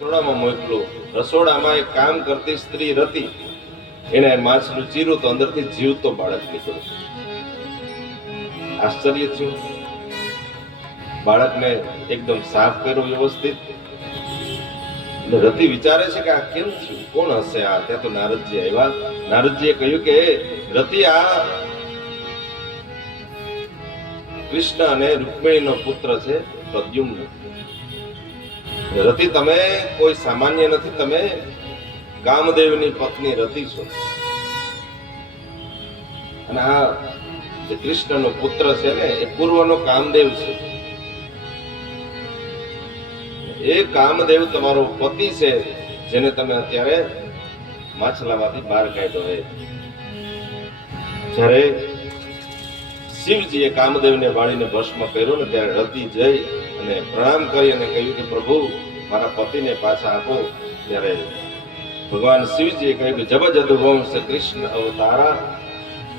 રસોડામાં મોકલું. રસોડામાં એક કામ કરતી સ્ત્રી હતી. એને માછલું ચીરું તો અંદરથી જીવતો બાળક નીકળ્યું. આશ્ચર્ય થયું. બાળકને એકદમ સાફ કર્યો વ્યવસ્થિત. રતિ વિચારે છે કે આ કેમ થયું, કોણ હશે આ? ત્યાં તો નારદજી આવ્યા. નારદજીએ કહ્યું કે રતિ, આ કૃષ્ણ અને રૂક્મિણીનો પુત્ર છે પ્રદ્યુમ્ન. રતિ, તમે કોઈ સામાન્ય નથી, તમે કામદેવની પત્ની રતિ છો. અને આ જે કૃષ્ણનો પુત્ર છે ને, એ પૂર્વનો કામદેવ છે. એ કામદેવ તમારો પતિ છે, જેને તમે અત્યારે માછલામાંથી બહાર કાઢ્યો છે. જ્યારે શિવજીએ કામદેવને વાળીને ભસ્મ કર્યો ને, ત્યારે રતિ જઈ અને પ્રણામ કરી અને કહ્યું કે પ્રભુ, મારા પતિને પાછા આપો. ત્યારે ભગવાન શિવજીએ કહ્યું કે જબ જદુવંશ કૃષ્ણ અવતારા,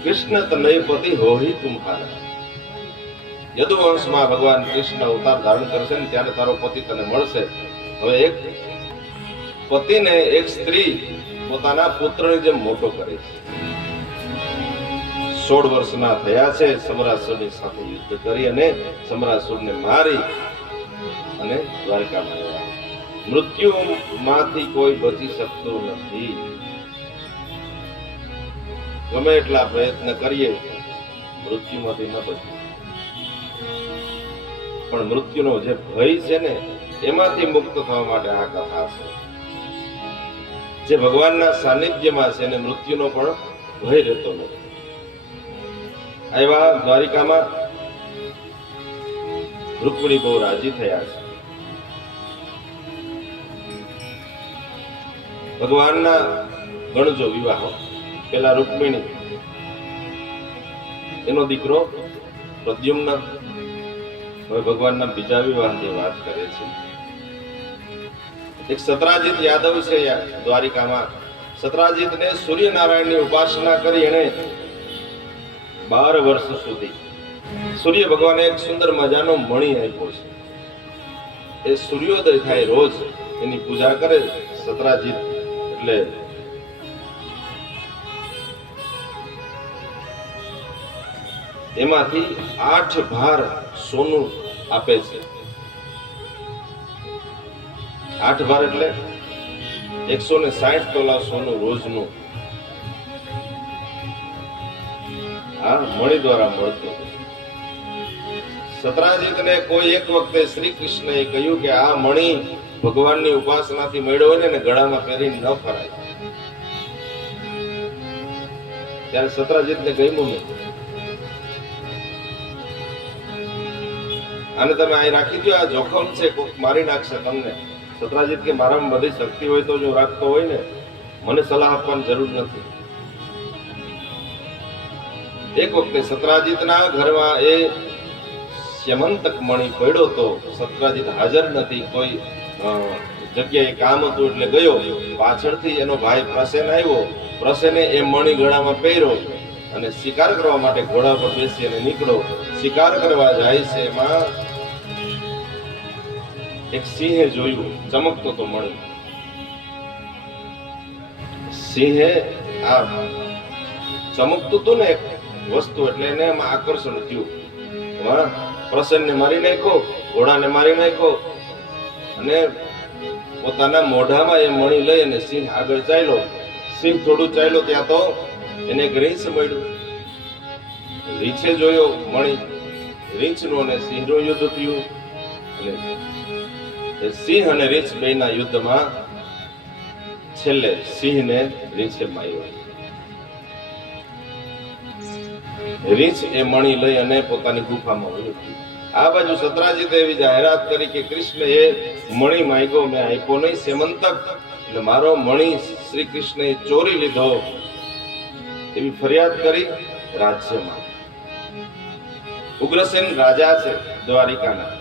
કૃષ્ણ તનય પતિ હોહી તુમ્હારા. યદુવંશમાં ભગવાન કૃષ્ણ અવતાર ધારણ કરશે ને, ત્યારે તારો પતિ તને મળશે. હવે એક પતિને એક સ્ત્રી પોતાના પુત્રની જેમ મોટો કરે છે. 16 વર્ષના થયા છે. સમરાસુરની સાથે યુદ્ધ કરી અને સમરાસુરને મારી અને દ્વારકામાં આવ્યા. મૃત્યુમાંથી કોઈ બચી શકતું નથી. ગમે એટલા પ્રયત્ન કરીએ, મૃત્યુમાંથી ન બચી. પણ મૃત્યુનો જે ભય છે ને, એમાંથી મુક્ત થવા માટે આ કથા છે. જે ભગવાનના સાનિધ્યમાં છે એને મૃત્યુનો પણ ભય રહેતો નથી. આવ્યા દ્વારિકામાં. રૂક્મિણી બહુ રાજી થયા છે. ભગવાનના ગણજો વિવાહ. પેલા રૂક્મિણી, એનો દીકરો પ્રદ્યુમ્ન. હવે ભગવાનના બીજા વિવાહની વાત કરે છે. એક સત્રાજીત યાદવ છે દ્વારિકામાં. સત્રાજીતને સૂર્યનારાયણની ઉપાસના કરી એને 12 વર્ષ સુધી સૂર્ય ભગવાને એક સુંદર મજાનો મણી આપ્યો છે. એ સૂર્યોદય થાય રોજ એની પૂજા કરે સત્રાજીત. એટલે એમાંથી 8 ભાર સોનું આપે છે. 8 ભાર એટલે 160 તોલા સોનું રોજનું આ મણી દ્વારા મળતું. સત્રાજીતને કોઈ એક વખતે શ્રી કૃષ્ણએ કહ્યું કે આ મણી ભગવાનની ઉપાસનાથી મળ્યો હોય ને, ગળામાં પહેરીને ન ફરાય. ત્યારે સત્રાજીતને ગમ્યું નહીં. આને તમે અહીં રાખી દો, આ જોખમ છે, કોઈક મારી નાખશે તમને. સત્રાજીત કે મારામાં બધી શક્તિ હોય તો જો રાખતો હોય ને, મને સલાહ આપવાની જરૂર નથી. એક વખતે સત્રાજીતના ઘરમાં એ સ્યમંતક મણી પડ્યો તો સત્રાજીત હાજર નથી. કોઈ જગ્યાએ કામ હતું એટલે ગયો. પાછળથી એનો ભાઈ પ્રસેન આવ્યો. પ્રસેને એ મણી ગળામાં પહેર્યો અને શિકાર કરવા માટે ઘોડા પર બેસી અને નીકળ્યો. શિકાર કરવા જાય છે. એમાં એક સિંહે જોયું, ચમકતો તો મણી. સિંહે આ ચમકતું હતું ને એક વસ્તુ, એટલે એને એમાં આકર્ષણ થયું. પ્રસન્નને મારી નાખ્યો, ઘોડાને મારી નાખ્યો અને પોતાના મોઢામાં એ મણી લઈ અને સિંહ આગળ ચાલ્યો. સિંહ થોડું ચાલ્યો ત્યાં તો એને એક રીંછ મળ્યું. રીંછે જોયો મણી. રીંછનું અને સિંહનું યુદ્ધ થયું. અને સિંહ અને રીંછ બેના યુદ્ધમાં છેલ્લે સિંહને રીંછે માર્યો. રીંછ એ મણી લઈ અને પોતાની ગુફામાં વયું. આ બાજુ સત્રાજીતે એવી જાહેરાત કરી કે કૃષ્ણ એ મણી માંગ્યો, મેં આપ્યો નહીં. સેમંતક એટલે મારો મણી શ્રી કૃષ્ણએ ચોરી લીધો, એવી ફરિયાદ કરી રાજ્યમાં. ઉગ્રસેન રાજા છે દ્વારિકાના.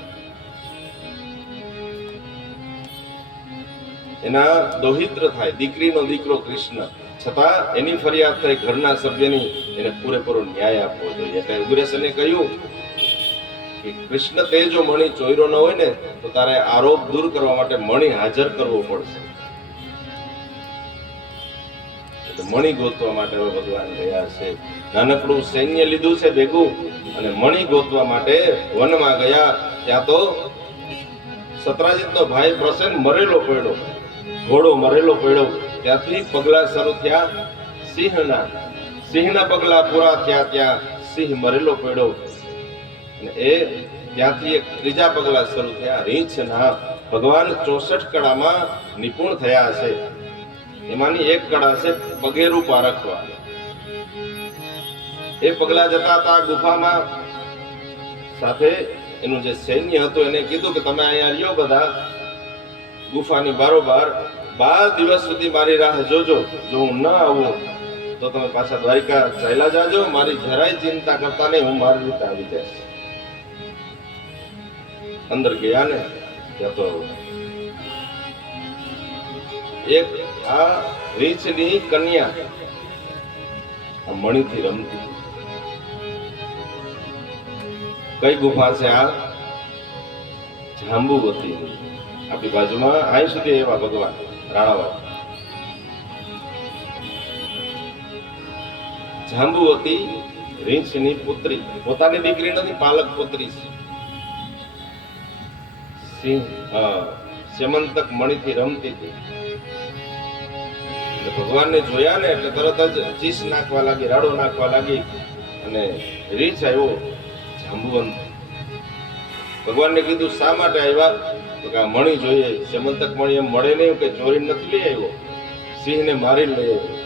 એના દોહિત્ર થાય, દીકરીનો દીકરો કૃષ્ણ. છતાં એની ફરિયાદ થઈ, ઘરના સભ્યની, એને પૂરેપૂરો ન્યાય આપવો જોઈએ. એટલે ઉગ્રસેને કહ્યું કે કૃષ્ણ તે જો મણી ચોર્યો ન હોય ને તો તારે આરોપ દૂર કરવા માટે મણી હાજર કરવો પડશે. મણી ગોતવા માટે હવે ભગવાન ગયા છે. નાનકડું સૈન્ય લીધું છે ભેગું અને મણી ગોતવા માટે વનમાં ગયા. ત્યાં તો સત્રાજીતનો ભાઈ પ્રસન્ન મરેલો પડ્યો, ઘોડો મરેલો પડ્યો. ત્યાંથી પગલા શરૂ થયા સિંહના પગલા પૂરા થયા. ત્યાં સિંહ મરેલો પડ્યો અને ત્યાંથી એક ત્રીજા પગલા શરૂ થયા રીંછના. ભગવાન 64 કળામાં નિપુણ થયા છે. એમાંની એક કળા છે પગેરું પારખવા. એ પગલા જતા હતા ગુફામાં. સાથે એનું જે સૈન્ય હતું એને કીધું કે તમે અહીંયા રહ્યો બધા ગુફાની બારોબાર, 12 દિવસ સુધી મારી રાહ જોજો. જો હું ન આવું તો તમે પાછા દ્વારિકા ચાલ્યા જાજો. મારી જરાય ચિંતા કરતા નહીં, હું મારી રીતે આવી જઈશ. અંદર ગયા ને ત્યાં તો એક આ રીંછની કન્યા આ મણીથી રમતી. કઈ ગુફા છે આ? જાંબુવતી. આપણી બાજુમાં અહીં સુધી એવા ભગવાન રાણાવાડ. જાંબુવતી રીંછની પુત્રી, પોતાની દીકરી નથી, પાલક પુત્રી છે. સ્યમંતક મણીથી રમતી હતી. ભગવાનને જોયા ને એટલે તરત જ ચીસ નાખવા લાગી, રાડો નાખવા લાગી અને રીંછ આવ્યો જાંબુવંત. ભગવાનને કીધું શા માટે આવ્યા? તો કે આ મણી જોઈએ. સ્યમંતક મણી એમ મળે નહીં કે ચોરી નથી લઈ આવ્યો, સિંહને મારી લઈ આવ્યો,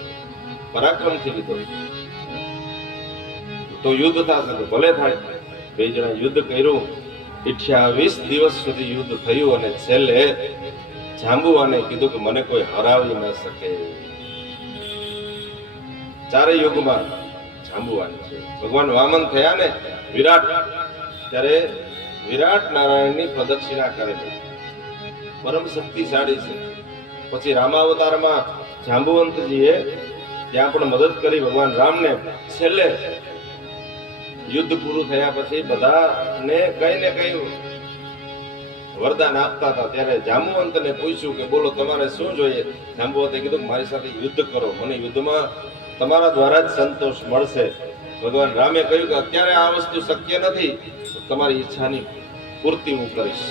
પરાક્રમથી લીધો. તો યુદ્ધ થશે તો ભલે થાય. બે જણા યુદ્ધ કર્યું. 28 દિવસ સુધી યુદ્ધ થયું અને છેલ્લે જાંબુવાને કીધું કે મને કોઈ હરાવી ન શકે. ચારે યુગમાં જાંબુવાન છે. ભગવાન વામન થયા ને વિરાટ, ત્યારે વિરાટ નારાયણની પ્રદક્ષિણા કરેલી, પરમ શક્તિશાળી છે. પછી રામાવતારમાં જાંબુવંતજીએ ત્યાં પણ મદદ કરી ભગવાન રામને. છેલ્લે યુદ્ધ પૂરું થયા પછી બધાને કઈ ને કઈ વરદાન આપતા હતા. ત્યારે જાંબુવંતને પૂછ્યું કે બોલો તમારે શું જોઈએ? જાંબુવંતે કીધું મારી સાથે યુદ્ધ કરો, મને યુદ્ધમાં તમારા દ્વારા જ સંતોષ મળશે. ભગવાન રામે કહ્યું કે અત્યારે આ વસ્તુ શક્ય નથી, તમારી ઈચ્છાની પૂર્તિ હું કરીશ.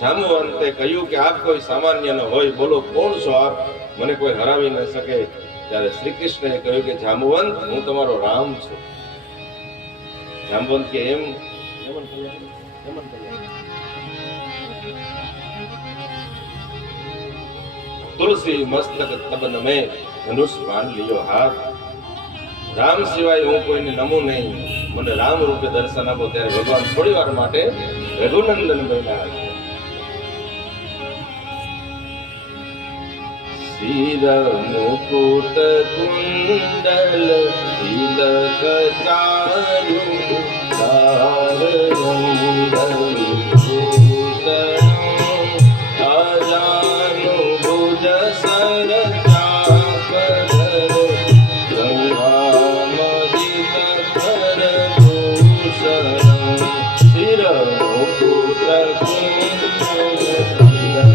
જાંબુવંતે કહ્યું કે આપ કોઈ સામાન્ય ન હોય, બોલો કોણ છો આપ? મને કોઈ હરાવી ન શકે. ત્યારે શ્રી કૃષ્ણએ કહ્યું કે જાંબુવંત હું તમારો રામ છું. જાંબુવંત કે એમ તુલસી મસ્તક તબન મેં ધનુષ બાણ લિયો હાથ. રામ સિવાય હું કોઈને નમું નહીં, મને રામ રૂપે દર્શન આપો. ત્યારે ભગવાન થોડી વાર માટે રઘુનંદન બન્યા. શિર મુકુટ કુંડલ તિલક ચારુ તાર અજાનુ ભુજ સર ચાપર ગંગામદિત કર ભૂષણ. શિર મુકુટ કુંડલ તિલક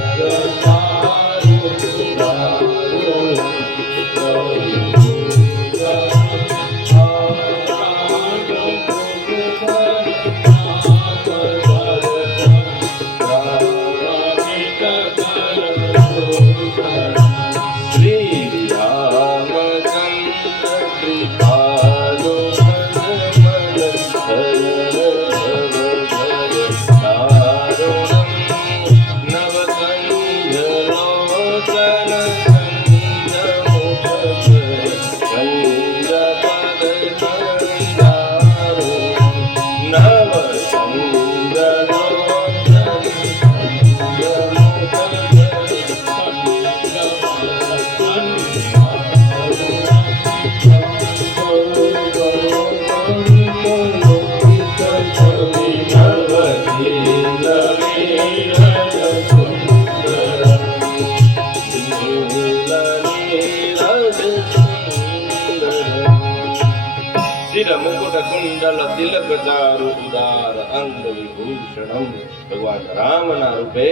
શિર મુકુટ કુંડલ તિલક ચારુ ઉદાર અંગ વિભૂષણમ. ભગવાન રામના રૂપે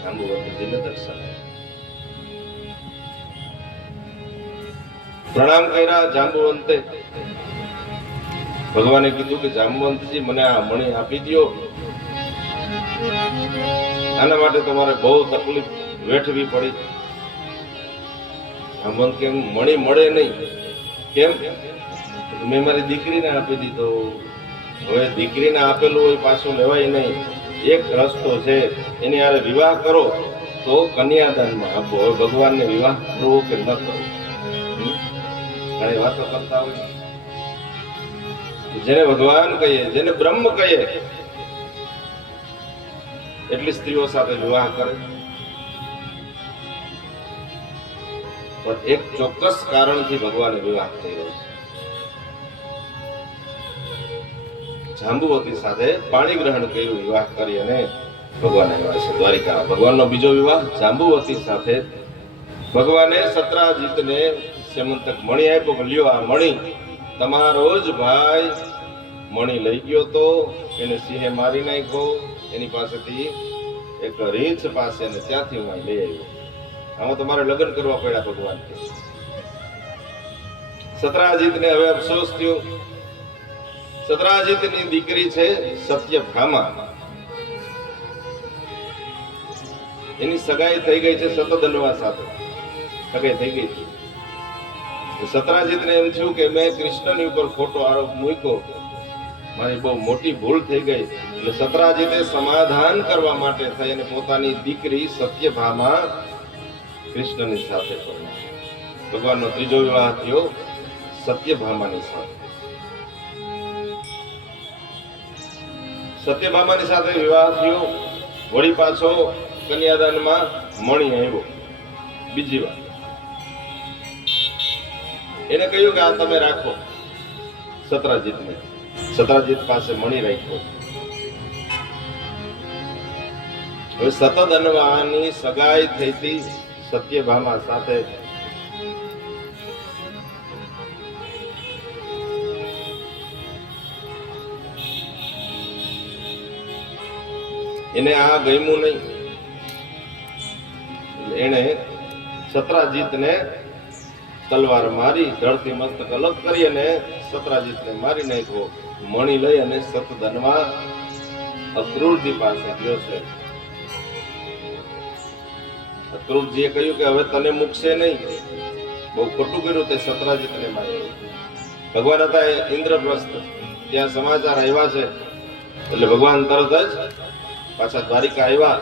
જાંબુવંતીજીને દર્શન. પ્રણામ કર્યા જાંબુવંતે. ભગવાને કીધું કે જાંબુવંતજી મને આ મણી આપી દો. આના માટે તમારે બહુ તકલીફ વેઠવી પડી. જાંબુવંત કેમ મણી મળે નહીં? કેમ? મેં મારી દીકરીને આપી દીધો. હવે દીકરીને આપેલું હોય પાછું લેવાય નહીં. એક રસ્તો છે, એની હારે વિવાહ કરો તો કન્યાદાનમાં આપો. હવે ભગવાનને વિવાહ કરવો કે ન કરવો, ઘણી વાતો કરતા હોય. જેને ભગવાન કહીએ, જેને બ્રહ્મ કહીએ, એટલી સ્ત્રીઓ સાથે વિવાહ કરે. પણ એક ચોક્કસ કારણથી ભગવાને વિવાહ કર્યો છે. જાંબુવતી સાથે પાણી ગ્રહણ કર્યું, વિવાહ કરી અને ભગવાન આવ્યા છે દ્વારિકા. ભગવાનનો બીજો વિવાહ જાંબુવતી સાથે. ભગવાને સત્રાજીતને સેમંતક મણી આપ્યો કે લ્યો આ મણી તમારો જ ભાઈ મણી લઈ ગયો તો એને સિંહે મારી નાખ્યો. એની પાસેથી એક રીંછ પાસે અને ત્યાંથી હું લઈ આવ્યો. આમાં તમારે લગ્ન કરવા પડ્યા ભગવાન. સત્રાજીતને હવે અફસોસ થયો. સત્રાજીતની દીકરી છે સત્યભામા. એની સગાઈ થઈ ગઈ છે સતધન્વા સાથે. સગાઈ થઈ ગઈ છે. સત્રાજીતને એમ થયું કે મેં કૃષ્ણની ઉપર ખોટો આરોપ મૂક્યો, મારી બહુ મોટી ભૂલ થઈ ગઈ. એટલે સત્રાજીતે સમાધાન કરવા માટે થઈ અને પોતાની દીકરી સત્યભામા કૃષ્ણની સાથે કર્યો. ભગવાનનો ત્રીજો વિવાહ થયો સત્યભામાની સાથે. સત્યભામાની સાથે વિવાહ થયો. વળી પાછો કન્યાદાનમાં મણી આવ્યો બીજી વાર. એને કહ્યું કે આ તમે રાખો સત્રાજીતને. સત્રાજીત પાસે મણી રાખ્યો. હવે સતધન્વાની સગાઈ થઈ હતી સત્યભામા સાથે. એને આ ગમ્યું નહીં. એને સત્રાજીતને તલવાર મારી ધરતી મસ્તક અલગ કરી અને સત્રાજીતને મારી નાખ્યો. મણી લઈ અને સતધન્વા અક્રૂરજી પાસે ગયો છે. અક્રૂરજીએ કહ્યું કે હવે તને મૂકશે નહીં. બહુ ખોટું કર્યું તે સત્રાજીતને માર્યો. ભગવાન હતા ઇન્દ્રપ્રસ્થ, ત્યાં સમાચાર આવ્યા છે એટલે ભગવાન તરત જ પાછા દ્વારિકા આવ્યા.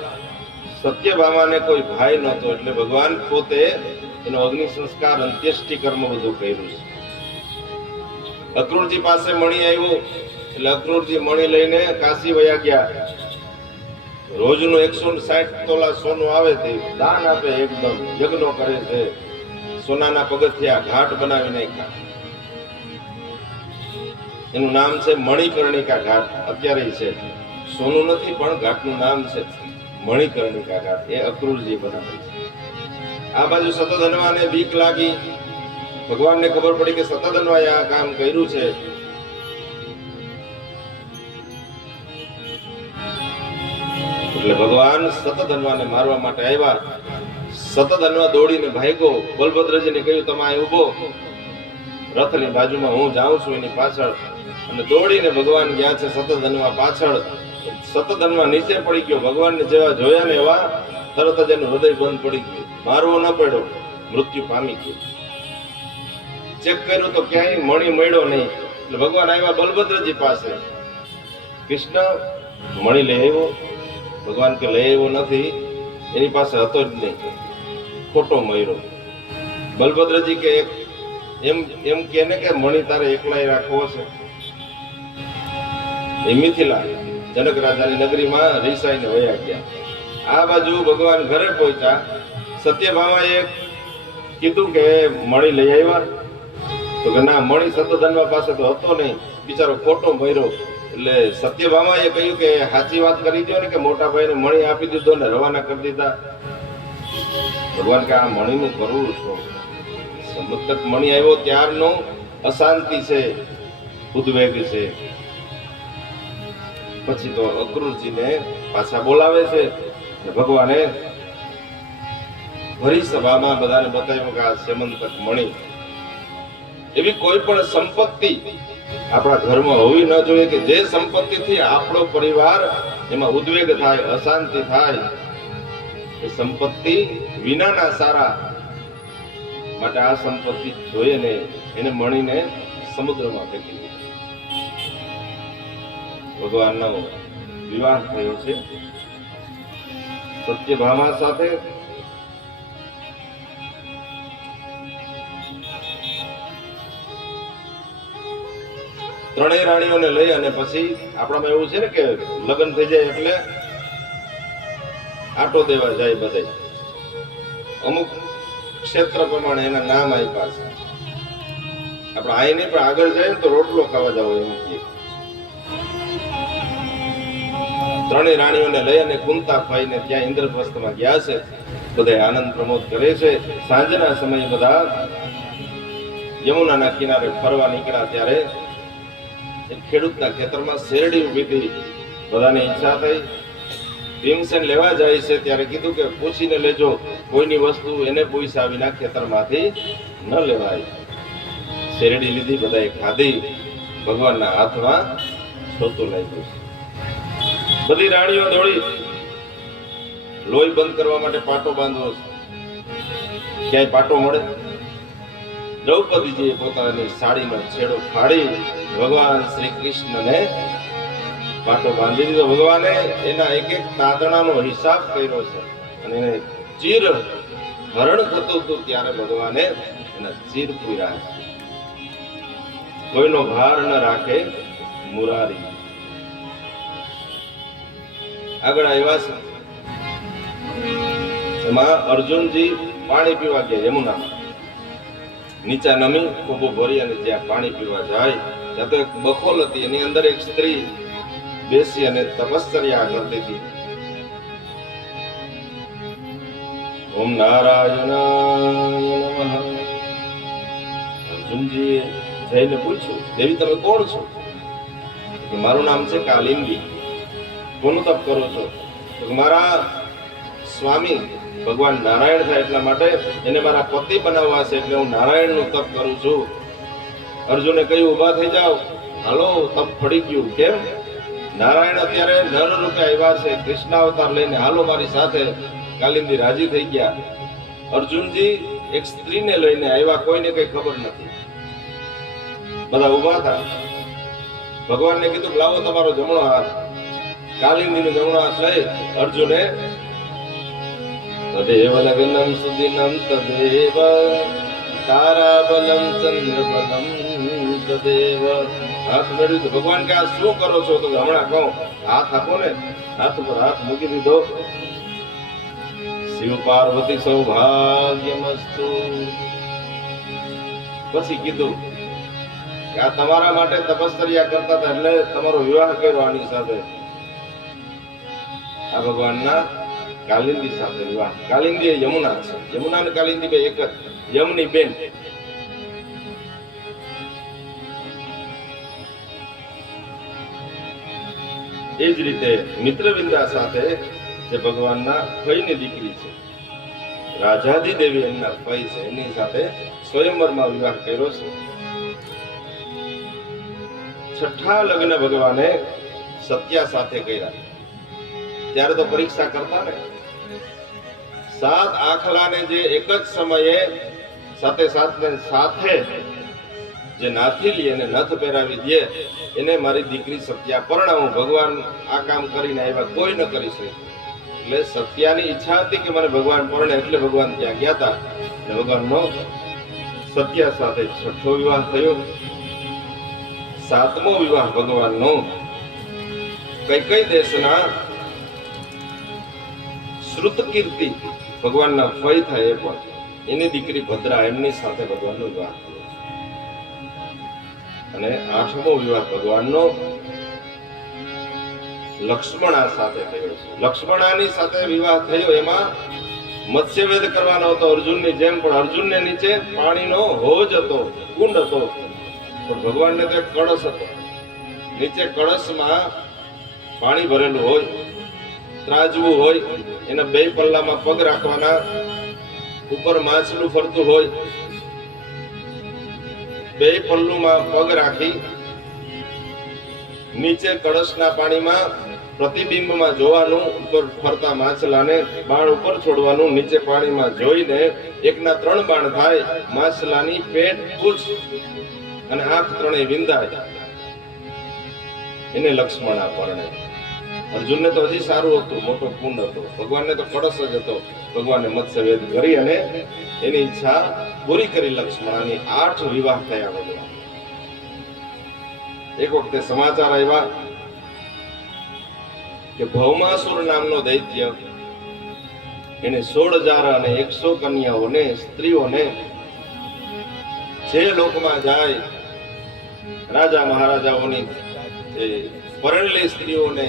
સત્યભામાને કોઈ ભાઈ નહોતો એટલે ભગવાન પોતે એનો અગ્નિ સંસ્કાર અંત્યેષ્ટિ કર્મ બધું કર્યું છે. અક્રૂરજી પાસે મણી આવ્યો એટલે અક્રૂરજી મણી લઈને કાશી વયા ગયા. રોજનું 160 તોલા સોનું આવે તે દાન આપે, એકદમ યજ્ઞો કરે છે. સોનાના પગથિયા ઘાટ બનાવી નાખ્યા. એનું નામ છે મણિકર્ણિકા ઘાટ. અત્યારે છે, સોનું નથી પણ ઘાટનું નામ છે મણિકર્ણિકા ઘાટ. એ અક્રૂરજી બનાવે છે. આ બાજુ સતધન્વાને બીક લાગી. ભગવાનને ખબર પડી કે સતધન્વાએ આ કામ કર્યું છે. એટલે ભગવાન સતધન્વાને મારવા માટે આવ્યા. સતધન્વા દોડીને ભાગ્યો. બલભદ્રજીને કહ્યું તમે અહીં ઊભો, રથની બાજુમાં હું જાઉં છું એની પાછળ. અને દોડીને ભગવાન ગયા છે સતધન્વા પાછળ. સતધન્વા નીચે પડી ગયો. ભગવાનને જેવા જોયા ને એવા તરત જ એનું હૃદય બંધ પડી ગયું. મારવો ન પડ્યો, મૃત્યુ પામી ગયું. ચેક કર્યું તો ક્યાંય મણી મળ્યો નહીં. એટલે ભગવાન આવ્યા બલભદ્રજી પાસે. કૃષ્ણ મણી લઈ આવ્યો? ભગવાન કે લઈ આવ્યો નથી, એની પાસે હતો જ નહીં, ખોટો મળ્યો. બલભદ્રજી કે એમ કે ને કે મણી તારે એકલાય રાખવો છે. એ મિથિલા જનક રાજાની નગરીમાં રીસાઈને વયા ગયા. આ બાજુ ભગવાન ઘરે પહોંચ્યા. સત્યભામાએ કીધું કે મણી લઈ આવ્યા? તો કે ના, મણી સતધન્વા પાસે તો હતો નહીં, બિચારો ખોટો મર્યો. એટલે સત્યભામાએ કહ્યું કે સાચી વાત કરી દો ને કે મોટા ભાઈને મણી આપી દીધો ને રવાના કરી દીધા. ભગવાન કે આ મણીનું કરવું શું? સમતક મણી આવ્યો ત્યારનો અશાંતિ છે. ઉદ્વેગ છે. પછી તો અક્રૂરજીને પાછા બોલાવે છે. ભગવાને ભરી સભામાં બધાને બતાવ્યું કે આ સેમંતક મણી એવી કોઈ પણ સંપત્તિ આપણા ઘરમાં હોવી ન જોઈએ કે જે સંપત્તિથી આપણો પરિવાર એમાં ઉદ્વેગ થાય, અશાંતિ થાય. એ સંપત્તિ વિનાના સારા માટે આ સંપત્તિ જોઈએ ને એને મણીને સમુદ્રમાં ફેંકી દીધી. ભગવાનનો વિવાહ થયો છે સત્યભામા સાથે. ત્રણેય રાણીઓને લઈ અને પછી આપણામાં એવું છે ને કે લગ્ન થઈ જાય એટલે આટો દેવા જાય બધા. અમુક ક્ષેત્ર પ્રમાણે એના નામ આપ્યા છે. આપણે આઈ નહીં પણ આગળ જાય ને તો રોટલો ખાવા જાવ એમ કહે. ત્રણેય રાણીઓને લઈ અને કુંતા ફાઈને ત્યાં ઇન્દ્રપ્રસ્થમાં ગયા છે. બધા આનંદ પ્રમોદ કરે છે. સાંજના સમયે બધા યમુનાના કિનારે ફરવા નીકળ્યા ત્યારે ખેડૂતના ખેતરમાં શેરડી ઉભી હતી. બધાને ઈચ્છા થઈ. ભીમસેન લેવા જાય છે ત્યારે કીધું કે પૂછીને લેજો, કોઈની વસ્તુ એને પૂછ્યા વિના ખેતરમાંથી ન લેવાય. શેરડી લીધી, બધાએ ખાધી. ભગવાનના હાથમાં છોતું લાગ્યું. બધી રાણીઓ દોડી લોહી બંધ કરવા માટે પાટો બાંધવો છે. ક્યાંય પાટો મળે? દ્રૌપદીજીએ પોતાની સાડીનો છેડો ફાડી ભગવાન શ્રી કૃષ્ણને પાટો બાંધી દીધો. ભગવાને એના એક એક તાતણાનો હિસાબ કર્યો છે અને એને ચીર હરણ થતું હતું ત્યારે ભગવાને એના ચીર પૂર્યા છે. કોઈનો ભાર ન રાખે મુરારી. આગળ આવ્યા છે એમાં અર્જુનજી પાણી પીવા ગયા યમુનામાં. નીચા નમી ખૂબ ભરી અને જ્યાં પાણી પીવા જાય ત્યાં તો એક બખોલ હતી. એની અંદર એક સ્ત્રી બેસી અને તપશ્ચર્યા કરતી હતી. ઓમ નારાયણાય નમઃ. અર્જુનજીએ જઈને પૂછ્યું, દેવી તમે કોણ છો? મારું નામ છે કાલિંદી. કોનું તપ કરો છો? મારા સ્વામી ભગવાન નારાયણ થાય એટલા માટે એને મારા પતિ બનાવવા છે એટલે હું નારાયણનું તપ કરું છું. અર્જુને કહ્યું ઊભા થઈ જાઓ, હાલો તપ પડી ગયું. કેમ? નારાયણ અત્યારે નર રૂપે આવ્યા છે, કૃષ્ણ અવતાર લઈને, હાલો મારી સાથે. કાલિંદી રાજી થઈ ગયા. અર્જુનજી એક સ્ત્રીને લઈને આવ્યા, કોઈને કઈ ખબર નથી. બધા ઊભા હતા. ભગવાનને કીધું લાવો તમારો જમણો હાથ. કાલિંદીનો જમણો હાથ લઈ અર્જુને તદેવ લગ્નમ સુદિનમ તદેવ તારાબલમ ચંદ્રબલમ તદેવ હાથ મેળવ્યું. તો ભગવાન કે આ શું કરો છો? તો હમણાં કહું. હાથ આપો ને. હાથ ઉપર હાથ મૂકી દીધો. શિવ પાર્વતી સૌભાગ્યમસ્તુ. પછી કીધું કે આ તમારા માટે તપશ્ચર્યા કરતા હતા એટલે તમારો વિવાહ કર્યો આની સાથે. આ ભગવાનના કાલિંદી સાથે વિવાહ. કાલિંદી એ યમુના છે. યમુના અને કાલિંદી બે એક જ, યમની બેન. એ જ રીતે મિત્રવિંદા સાથે જે ભગવાનના ફઈની દીકરી છે, રાજાદી દેવી એમના ફઈ છે, એની સાથે સ્વયંવરમાં વિવાહ કર્યો છે. છઠ્ઠા લગ્ન ભગવાને સત્યા સાથે કર્યા. ત્યારે તો પરીક્ષા કરતા ને. 7 આખલાને જે એક જ સમયે સાથે જે નાથી લી અને નથ પહેરાવી દે એને મારી દીકરી સત્યા પરણાવું. ભગવાન આ કામ કરીને આવ્યા, કોઈ ન કરી શકે. એટલે સત્યાની ઈચ્છા હતી કે મને ભગવાન પરણે, એટલે ભગવાન ત્યાં ગયા હતા. અને ભગવાનનો સત્યા સાથે છઠ્ઠો વિવાહ થયો. 7મો વિવાહ ભગવાનનો કઈ દેશના શ્રુતકીર્તિ ભગવાનના ફઈ થાય એ પણ એની દીકરી ભદ્રા, એમની સાથે ભગવાનનો વિવાહ થયો. અને 8મો વિવાહ ભગવાનનો લક્ષ્મણા સાથે થયો છે. લક્ષ્મણાની સાથે વિવાહ થયો. એમાં મત્સ્યવેદ કરવાનો હતો અર્જુનની જેમ, પણ અર્જુનને નીચે પાણીનો હોજ હતો, કુંડ હતો. પણ ભગવાનને તો એક કળશ હતો. નીચે કળશમાં પાણી ભરેલું હોય, ત્રાજવું હોય, એના બે પલ્લામાં પગ રાખવાના, ઉપર માછલું ફરતું હોય, બે પલ્લુમાં પગ રાખી નીચે કળશના પાણીમાં પ્રતિબિંબમાં જોવાનું, ઉપર ફરતા માછલાને બાણ ઉપર છોડવાનું, નીચે પાણીમાં જોઈને એકના 3 બાણ થાય, માછલાની પેટ, પૂંછ અને આંખ ત્રણેય વિંધાય. એને લક્ષ્મણ પરણે. અર્જુનને તો હજી સારું હતું, મોટો કુંડ હતો. ભગવાનને તો કળશ જ હતો. ભગવાને મત્સ્યવેદ કરી અને એની ઈચ્છા પૂરી કરી. લક્ષ્મણાની 8 વિવાહ થયા. ભગવાન એક વખતે સમાચાર આવ્યા કે ભૌમાસુર નામનો દૈત્ય એને 16,000 અને 100 કન્યાઓને, સ્ત્રીઓને જે લોકમાં જાય, રાજા મહારાજાઓની પરણેલી સ્ત્રીઓને,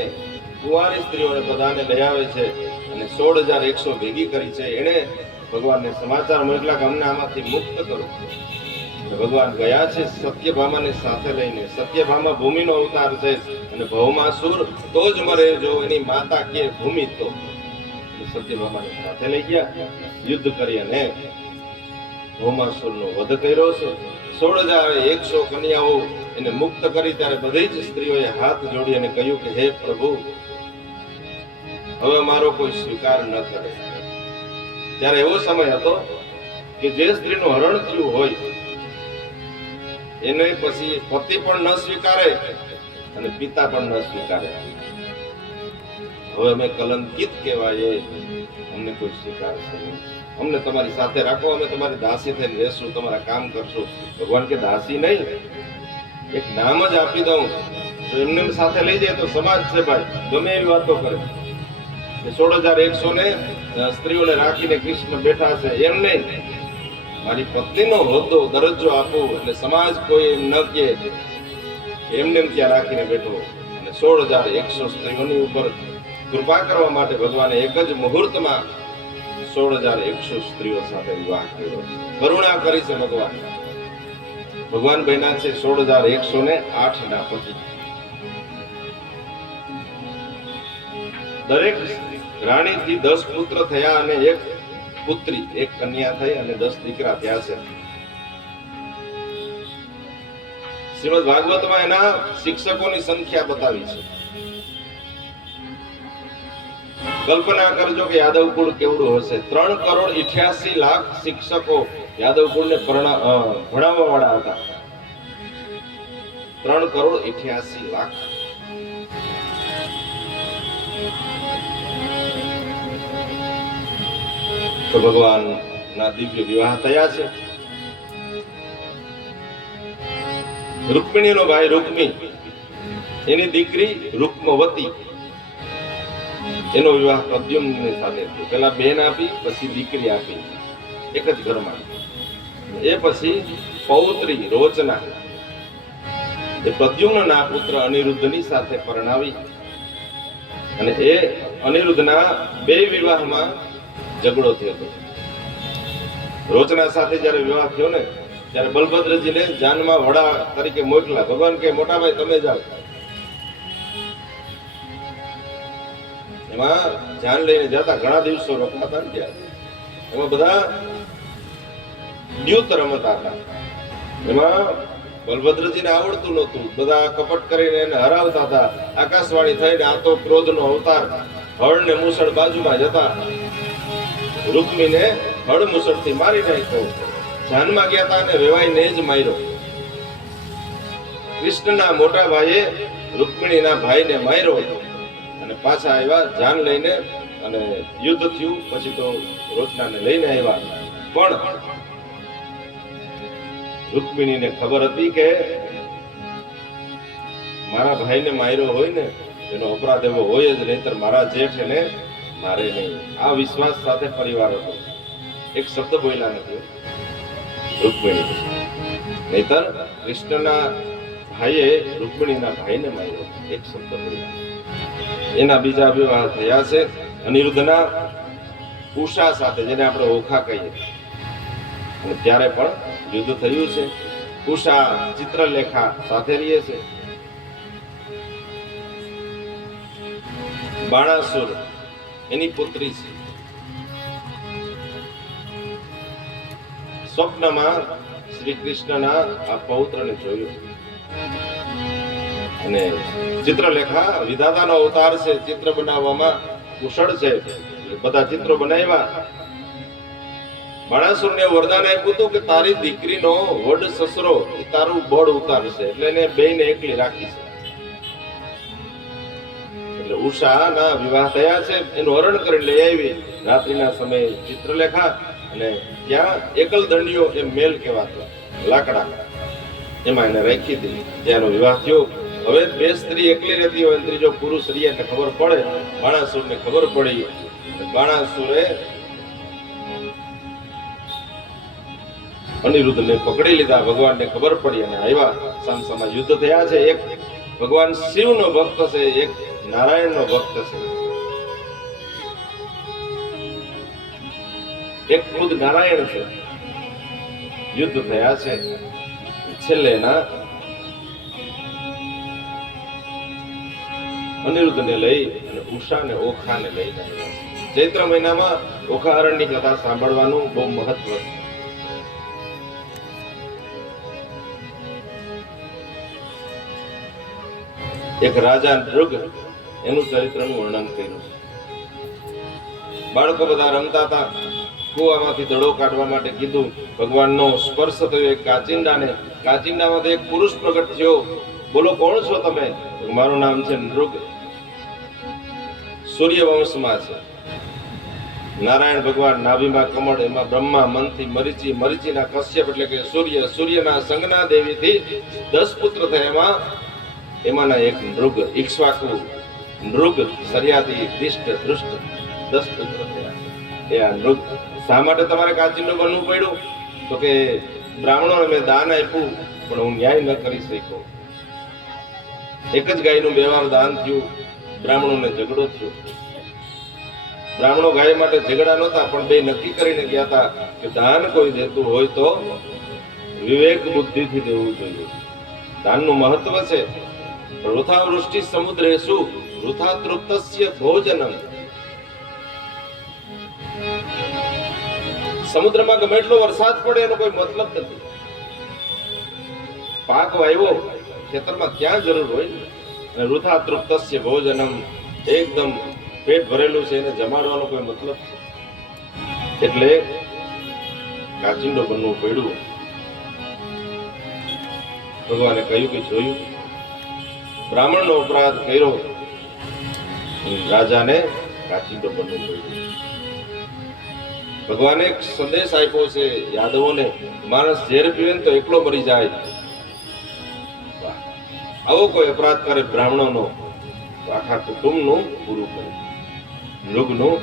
કુંવારી સ્ત્રીઓને બધાને લઈ આવે છે અને 16,100 ભેગી કરી છે. એને ભગવાનને સમાચાર મોકલા કે અમને આમાંથી મુક્ત કરો. ભગવાન ગયા છે સત્યભામાને સાથે લઈને. સત્યભામા ભૂમિનો અવતાર છે અને ભૌમાસુર તો જ મરે જો એની માતા કે ભૂમિ તો. સત્યભામાને સાથે લઈ ગયા, યુદ્ધ કરી અને ભૌમાસુરનો વધ કર્યો છે. 16,100 કન્યાઓ એને મુક્ત કરી. ત્યારે બધી જ સ્ત્રીઓએ હાથ જોડી અને કહ્યું કે હે પ્રભુ, હવે મારો કોઈ સ્વીકાર ન કરે. ત્યારે એવો સમય હતો કે જે સ્ત્રીનું હરણ થયું હોય એને પછી પતિ પણ ન સ્વીકારે અને પિતા પણ ન સ્વીકારે. હવે અમે કલંકિત કહેવાય, અમને કોઈ સ્વીકારશે નહીં. અમને તમારી સાથે રાખો, અમે તમારી દાસી થઈને રહેશું, તમારા કામ કરશું. ભગવાન કે દાસી નહીં, એક નામ જ આપી દઉં. જો એમને સાથે લઈ જાય તો સમાજ છે ભાઈ, ગમે એવી વાતો કરે. 16,100 ને સ્ત્રીઓને રાખીને કૃષ્ણ બેઠા છે, એમ નહીં. મારી પત્નીનો હોદ્દો, દરજ્જો આપો એટલે સમાજ કોઈ એમ ન કહે એમને ત્યાં રાખીને બેઠો. અને 16,100 સ્ત્રીઓની ઉપર કૃપા કરવા માટે ભગવાને એક જ મુહૂર્તમાં 16,100 સ્ત્રીઓ સાથે વિવાહ કર્યો. કરુણા કરી છે ભગવાન. ભગવાન બન્યા છે 16,108 ના પતિ. દરેક રાણીથી 10 પુત્ર થયા અને 1 પુત્રી, 1 કન્યા થઈ અને 10 દીકરા થયા છે. શ્રીમદ ભાગવતમાં એના શિક્ષકોની સંખ્યા બતાવી છે. કલ્પના કરજો કે યાદવ કુળ કેવડું હશે. 3,88,00,000 શિક્ષકો યાદવ કુળને ભણાવવા વાળા હતા. 3,88,00,000. તો ભગવાનના દિવ્ય વિવાહ થયા છે. રૂકમિણીનો ભાઈ રૂકમી, એની દીકરી રૂકમવતી, એનો વિવાહ પ્રદ્યુમ્નની સાથે થયો. પેલા બેન આપી, પછી દીકરી આપી, એક જ ઘરમાં. એ પછી પૌત્રી રોચના એ પ્રદ્યુમ્નના પુત્ર અનિરુદ્ધની સાથે પરણાવી. અને એ અનિરુદ્ધના 2 વિવાહમાં ઝઘડો થયો હતો. રોચના સાથે જયારે વિવાહ થયો ને ત્યારે બલભદ્રજીને જાનમાં વડા તરીકે મોકલા. ભગવાન કે મોટા ભાઈ તમે જાઓ. એમાં જાન લઈને જતા ઘણા દિવસો રોકાતા ને ત્યાં એમાં બધા દ્યુત રમતા હતા. એમાં બલભદ્રજીને આવડતું નહોતું. બધા કપટ કરીને એને હરાવતા હતા. આકાશવાણી થઈને આ તો ક્રોધનો અવતાર. હળ ને મુસળ બાજુમાં જતા. રૂકમીને હળ મુસળથી મારી નાખ્યો. જાનમાં ગયા હતા અને વેવાઈને જ માર્યો. કૃષ્ણના મોટા ભાઈએ રૂકમિણીના ભાઈને માર્યો અને પાછા આવ્યા જાન લઈને અને યુદ્ધ થયું. પછી તો રોચનાને લઈને આવ્યા. પણ રૂકમિણીને ખબર હતી કે મારા ભાઈને માર્યો હોય ને એનો અપરાધ એવો હોય જ, નહીતર મારા જેઠ એને મારે નહીં. આ વિશ્વાસ સાથે પરિવાર હતો. એક શબ્દ બોલ્યા નથી રૂકમિણી. નહીતર કૃષ્ણના ભાઈએ રૂકમિણીના ભાઈને માર્યો. એક શબ્દ બોલ્યા. એના બીજા વિવાહ થયા છે અનિરુદ્ધના ઉષા સાથે, જેને આપણે ઓખા કહીએ. અને ત્યારે પણ યુદ્ધ થયું છે. ઉષા ચિત્રલેખા સાથે રહીએ છે. બાણાસુર એની પુત્રી છે. સ્વપ્નમાં શ્રી કૃષ્ણના આ પૌત્રને જોયું અને ચિત્રલેખા વિધાતાનો અવતાર છે, ચિત્ર બનાવવામાં કુશળ છે, બધા ચિત્રો બનાવ્યા. બાણાસુરને વરદાન આપ્યું હતું કે તારી દીકરીનો વડ સસરો એ તારું બળ ઉતારશે, એટલે એને બેયને એકલી રાખી છે. એટલે ઉષાના વિવાહ થયા છે, એનું હરણ કરી લઈ આવી રાત્રિના સમયે ચિત્રલેખા, અને ત્યાં એકલ દંડીઓ એ મેલ કહેવાતો લાકડા, એમાં એને રાખી દીધી. ત્યાંનો વિવાહ થયો. હવે બે સ્ત્રી એકલી રહેતી હોય, ત્રીજો પુરુષ રહી એટલે ખબર પડે. બાણાસુરને ખબર પડી. બાણાસુરે અનિરુદ્ધને પકડી લીધા. ભગવાનને ખબર પડી અને આવ્યા. સામસામા યુદ્ધ થયા છે. એક ભગવાન શિવનો ભક્ત છે, એક નારાયણનો ભક્ત છે. એક ખુદ નારાયણ છે. યુદ્ધ થયા છે. છેલ્લે ના અનિરુદ્ધને લઈ અને ઉષાને ઓખાને લઈ જાય. ચૈત્ર મહિનામાં ઓખા હરણની કથા સાંભળવાનું બહુ મહત્વ છે. એક રાજા નૃગ, એનું ચરિત્રનું વર્ણન કર્યું છે. બાળકો બધા રમતા હતા. કુવામાંથી દડો કાઢવા માટે કીધું. ભગવાનનો સ્પર્શ થયો એક કાચિંડાને. કાચિંડામાંથી એક પુરુષ પ્રગટ થયો. બોલો, કોણ છો તમે? મારું નામ છે નૃગ, સૂર્યવંશમાં છે. નારાયણ ભગવાન નાભીમાં કમળ, એમાં બ્રહ્મા, મંથી, મરીચી, મરીચીના કશ્યપ એટલે કે સૂર્ય, સૂર્યના સંજ્ઞા દેવીથી 10 પુત્ર થયા. એમાંના એક નૃગ, ઇક્ષ્વાકુ, નૃગ, સર્યાદી, દિષ્ટ, દૃષ્ટ, 10 પુત્ર થયા. એ આ નૃગ. શા માટે તમારે કાચિંડું બનવું પડ્યું? તો કે બ્રાહ્મણોને મેં દાન આપ્યું, પણ હું ન્યાય ન કરી શક્યો. એક જ ગાયનું 2 વાર દાન થયું. બ્રાહ્મણોને ઝઘડો થયો. બ્રાહ્મણો ગાય માટે ઝઘડા નહોતા, પણ બે નક્કી કરીને ગયા હતા કે દાન કોઈ દેતું હોય તો વિવેક બુદ્ધિથી દેવું જોઈએ. દાનનું મહત્વ છે. વૃથા વૃષ્ટિ સમુદ્રેષુ વૃથા તૃપ્તસ્ય ભોજનમ. સમુદ્રમાં ગમે એટલો વરસાદ પડે એનો કોઈ મતલબ નથી. પાક વાવ્યો ખેતરમાં ક્યાં જરૂર હોય. અને વૃથા તૃપ્તસ્ય ભોજનમ, એકદમ પેટ ભરેલું છે એને જમાડવાનો કોઈ મતલબ છે. એટલે કાચિંડો બનવું પડ્યું. ભગવાને કહ્યું કે જોયું, બ્રાહ્મણનો અપરાધ કર્યો, રાજાને કાચિંડો બનવું પડ્યું. ભગવાને એક સંદેશ આપ્યો છે યાદવોને, માણસ ઝેર પીવે ને તો એકલો મરી જાય. આવો કોઈ અપરાધ કરે બ્રાહ્મણોનો તો આખા કુટુંબનું પૂરું કરે. નૃગનું